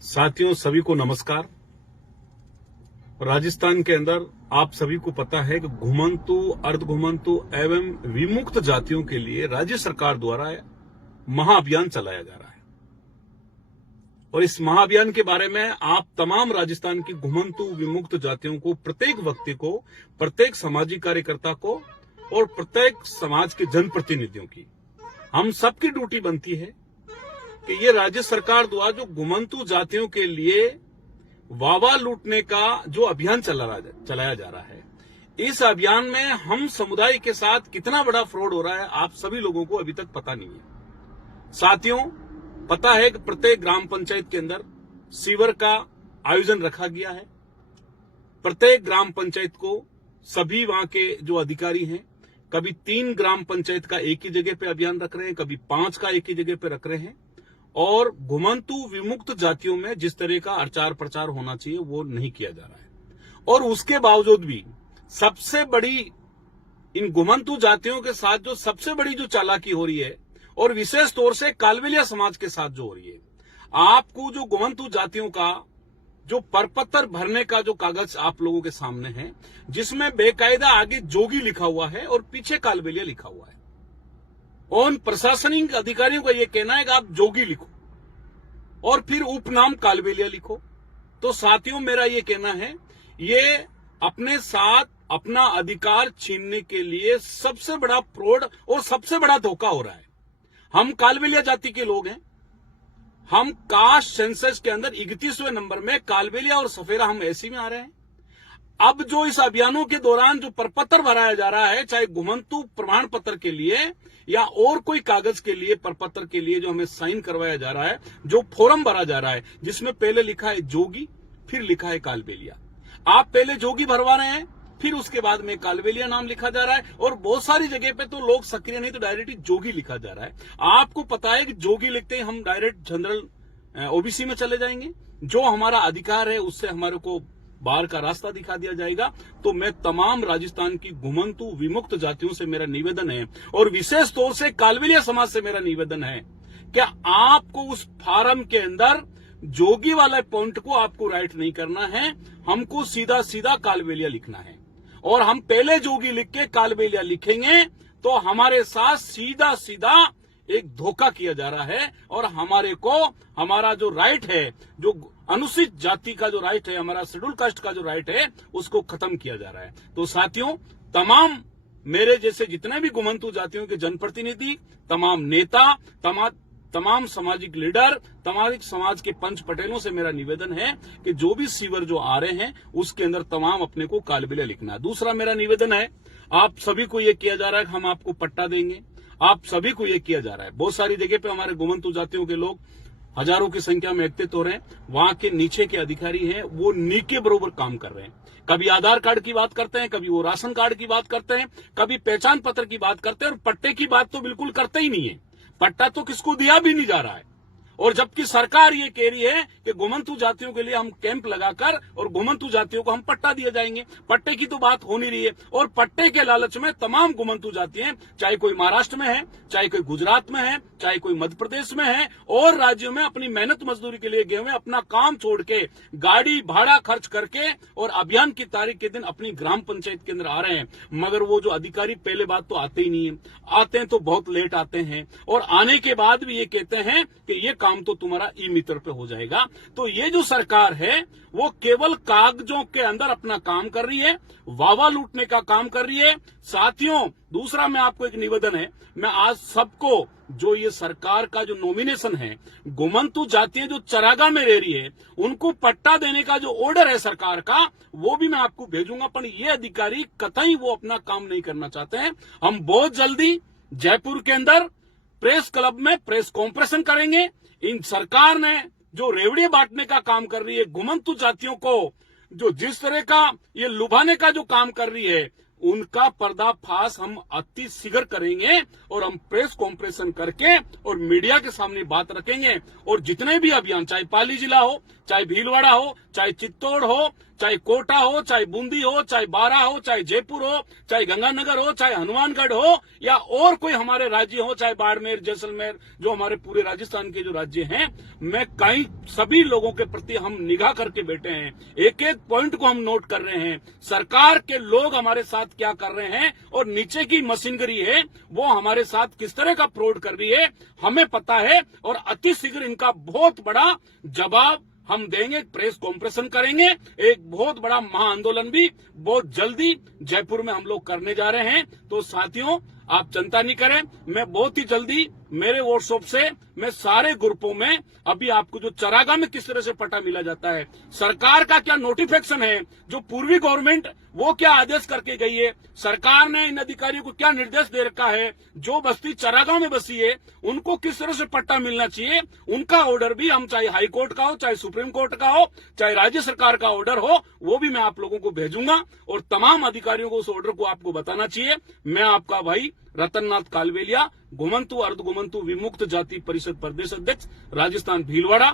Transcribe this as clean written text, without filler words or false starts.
साथियों, सभी को नमस्कार। राजस्थान के अंदर आप सभी को पता है कि घुमंतु, अर्धघुमंतु एवं विमुक्त जातियों के लिए राज्य सरकार द्वारा महाअभियान चलाया जा रहा है। और इस महाअभियान के बारे में आप तमाम राजस्थान की घुमंतु विमुक्त जातियों को, प्रत्येक व्यक्ति को, प्रत्येक सामाजिक कार्यकर्ता को और प्रत्येक समाज के जनप्रतिनिधियों की हम सबकी ड्यूटी बनती है कि ये राज्य सरकार द्वारा जो घुमंतु जातियों के लिए वावा लूटने का जो अभियान चलाया जा रहा है, इस अभियान में हम समुदाय के साथ कितना बड़ा फ्रॉड हो रहा है आप सभी लोगों को अभी तक पता नहीं है। साथियों, पता है कि प्रत्येक ग्राम पंचायत के अंदर सीवर का आयोजन रखा गया है। प्रत्येक ग्राम पंचायत को सभी वहां के जो अधिकारी हैं, कभी 3 ग्राम पंचायत का एक ही जगह पे अभियान रख रहे हैं, कभी 5 का एक ही जगह पे रख रहे हैं। और घुमंतु विमुक्त जातियों में जिस तरह का प्रचार प्रचार होना चाहिए वो नहीं किया जा रहा है। और उसके बावजूद भी सबसे बड़ी इन घुमंतु जातियों के साथ जो सबसे बड़ी जो चालाकी हो रही है, और विशेष तौर से कालबेलिया समाज के साथ जो हो रही है, आपको जो घुमंतु जातियों का जो परपत्र भरने का जो कागज आप लोगों के सामने है, जिसमें बेकायदा आगे जोगी लिखा हुआ है और पीछे कालबेलिया लिखा हुआ है। और प्रशासनिक अधिकारियों का यह कहना है कि आप जोगी लिखो और फिर उपनाम कालबेलिया लिखो। तो साथियों, मेरा यह कहना है, ये अपने साथ अपना अधिकार छीनने के लिए सबसे बड़ा फ्रॉड और सबसे बड़ा धोखा हो रहा है। हम कालबेलिया जाति के लोग हैं। हम कास्ट सेंसस के अंदर 31वें नंबर में कालबेलिया और सफेरा हम ऐसी में आ रहे हैं। अब जो इस अभियानों के दौरान जो प्रपत्र भराया जा रहा है, चाहे घुमंतु प्रमाण पत्र के लिए या और कोई कागज के लिए, प्रपत्र के लिए जो हमें साइन करवाया जा रहा है, जो फॉर्म भरा जा रहा है, जिसमें पहले लिखा है जोगी, फिर लिखा है कालबेलिया। आप पहले जोगी भरवा रहे हैं, फिर उसके बाद में कालबेलिया नाम लिखा जा रहा है। और बहुत सारी जगह पे तो लोग सक्रिय नहीं, तो डायरेक्ट जोगी लिखा जा रहा है। आपको पता है कि जोगी लिखते ही हम डायरेक्ट जनरल ओबीसी में चले जाएंगे। जो हमारा अधिकार है उससे हमारे को बाहर का रास्ता दिखा दिया जाएगा। तो मैं तमाम राजस्थान की घुमंतु विमुक्त जातियों से मेरा निवेदन है, और विशेष तौर से कालबेलिया समाज से मेरा निवेदन है, क्या आपको उस फार्म के अंदर जोगी वाला पॉइंट को आपको राइट नहीं करना है, हमको सीधा सीधा कालबेलिया लिखना है। और हम पहले जोगी लिख के कालबेलिया लिखेंगे तो हमारे साथ सीधा सीधा एक धोखा किया जा रहा है, और हमारा जो राइट है, जो अनुसूचित जाति का जो राइट है, हमारा शेड्यूल कास्ट का जो राइट है, उसको खत्म किया जा रहा है। तो साथियों, तमाम मेरे जैसे जितने भी घुमंतु जातियों के जनप्रतिनिधि, तमाम नेता, तमाम सामाजिक लीडर, तमाम समाज के पंच पटेलों से मेरा निवेदन है कि जो भी सीवर जो आ रहे हैं उसके अंदर तमाम अपने को कालबेलिया लिखना है। दूसरा मेरा निवेदन है, आप सभी को यह किया जा रहा है कि हम आपको पट्टा देंगे, आप सभी को यह किया जा रहा है। बहुत सारी जगह पे हमारे घुमंतु जातियों के लोग हजारों की संख्या में एकत्रित हो रहे हैं। वहां के नीचे के अधिकारी हैं, वो नी के बरोबर काम कर रहे हैं। कभी आधार कार्ड की बात करते हैं, कभी वो राशन कार्ड की बात करते हैं, कभी पहचान पत्र की बात करते हैं, और पट्टे की बात तो बिल्कुल करते ही नहीं है। पट्टा तो किसको दिया भी नहीं जा रहा है। और जबकि सरकार ये कह रही है कि घुमंतु जातियों के लिए हम कैंप लगाकर और घुमंतु जातियों को हम पट्टा दिए जाएंगे, पट्टे की तो बात हो नहीं रही है। और पट्टे के लालच में तमाम घुमंतु जातियां, चाहे कोई महाराष्ट्र में है, चाहे कोई गुजरात में है, चाहे कोई मध्य प्रदेश में है, और राज्यों में अपनी मेहनत मजदूरी के लिए गए हुए, अपना काम छोड़ के गाड़ी भाड़ा खर्च करके और अभियान की तारीख के दिन अपनी ग्राम पंचायत के अंदर आ रहे हैं। मगर वो जो अधिकारी पहले बात तो आते ही नहीं है, आते हैं तो बहुत लेट आते हैं, और आने के बाद भी ये कहते हैं कि ये काम तो तुम्हारा ई मित्र पे हो जाएगा। तो ये जो सरकार है वो केवल कागजों के अंदर अपना काम कर रही है, वावा लूटने का काम कर रही है। साथियों, दूसरा मैं आपको एक निवेदन है, मैं आज सबको जो ये सरकार का जो नॉमिनेशन है, घुमंतु जातियां जो चरागाह में रह रही है, उनको पट्टा देने का जो ऑर्डर है सरकार का, वो भी मैं आपको भेजूंगा। पर ये अधिकारी कतई वो अपना काम नहीं करना चाहते हैं। हम बहुत जल्दी जयपुर के अंदर प्रेस क्लब में प्रेस कॉन्फ्रेंस करेंगे। इन सरकार ने जो रेवड़ियां बांटने का काम कर रही है, घुमंतु जातियों को जो जिस तरह का ये लुभाने का जो काम कर रही है, उनका पर्दाफाश हम अति शीघ्र करेंगे। और हम प्रेस कॉन्फ्रेंस करके और मीडिया के सामने बात रखेंगे। और जितने भी अभियान, चाहे पाली जिला हो, चाहे भीलवाड़ा हो, चाहे चित्तौड़ हो, चाहे कोटा हो, चाहे बूंदी हो, चाहे बारा हो, चाहे जयपुर हो, चाहे गंगानगर हो, चाहे हनुमानगढ़ हो, या और कोई हमारे राज्य हो, चाहे बाड़मेर, जैसलमेर, जो हमारे पूरे राजस्थान के जो राज्य हैं, मैं कई सभी लोगों के प्रति हम निगाह करके बैठे हैं। एक एक पॉइंट को हम नोट कर रहे हैं। सरकार के लोग हमारे साथ क्या कर रहे हैं और नीचे की मशीनरी है वो हमारे साथ किस तरह का फ्रॉड कर रही है, हमें पता है। और अतिशीघ्र इनका बहुत बड़ा जवाब हम देंगे, प्रेस कॉन्फ्रेंस करेंगे। एक बहुत बड़ा महाआंदोलन भी बहुत जल्दी जयपुर में हम लोग करने जा रहे हैं। तो साथियों, आप चिंता नहीं करें, मैं बहुत ही जल्दी मेरे व्हाट्सएप से मैं सारे ग्रुपों में अभी आपको जो चरागा में किस तरह से पटा मिला जाता है, सरकार का क्या नोटिफिकेशन है, जो पूर्वी गवर्नमेंट वो क्या आदेश करके गई है, सरकार ने इन अधिकारियों को क्या निर्देश दे रखा है, जो बस्ती चरागांव में बसी है उनको किस तरह से पट्टा मिलना चाहिए, उनका ऑर्डर भी हम चाहे हाई कोर्ट का हो, चाहे सुप्रीम कोर्ट का हो, चाहे राज्य सरकार का ऑर्डर हो, वो भी मैं आप लोगों को भेजूंगा और तमाम अधिकारियों को उस ऑर्डर को आपको बताना चाहिए। मैं आपका भाई रतननाथ कालवेलिया, घुमंतु अर्ध घुमंतु विमुक्त जाति परिषद प्रदेश अध्यक्ष, राजस्थान भीलवाड़ा।